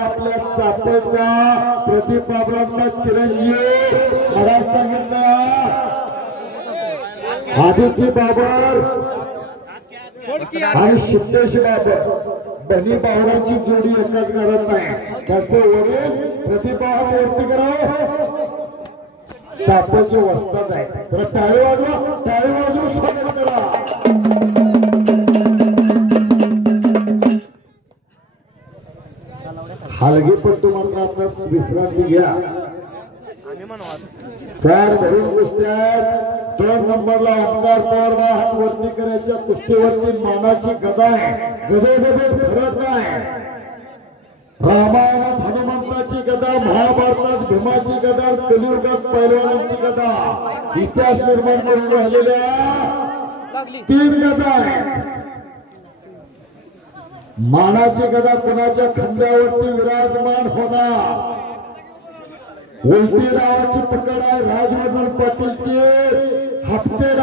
आपल्या चापेचा प्रदीप बाबरांचा चिरंजीव मला सांगितलं आदित्य बाबर आणि सिद्धेश बाबर बनी बाबरांची जोडी एकाच घरात नाही. त्याचे वडील प्रदीप बाबर वरती करा चापेचे वस्ताद आहे. तर टाळी वाजवा स्वागत करा. हलगीपट्टू मात्र आता विश्रांती घ्या. पॅड भरून कुस्त्यात 2 नंबरला ओंकार पवार हात वरती करायच्या कुस्तीवरती मानाची गदा आहे. गदे फरक नाही. रामायणात हनुमंताची गदा, महाभारतात भीमाची गदा, कलियुगात पैलवानांची गदा. इतिहास निर्माण करून राहिलेल्या 3 गदा आहे. मानाची गदा कुणाच्या खांद्यावरती विराजमान होणार. उलटी नावाची पकड आहे राजवर्धन पाटीलची. हप्ते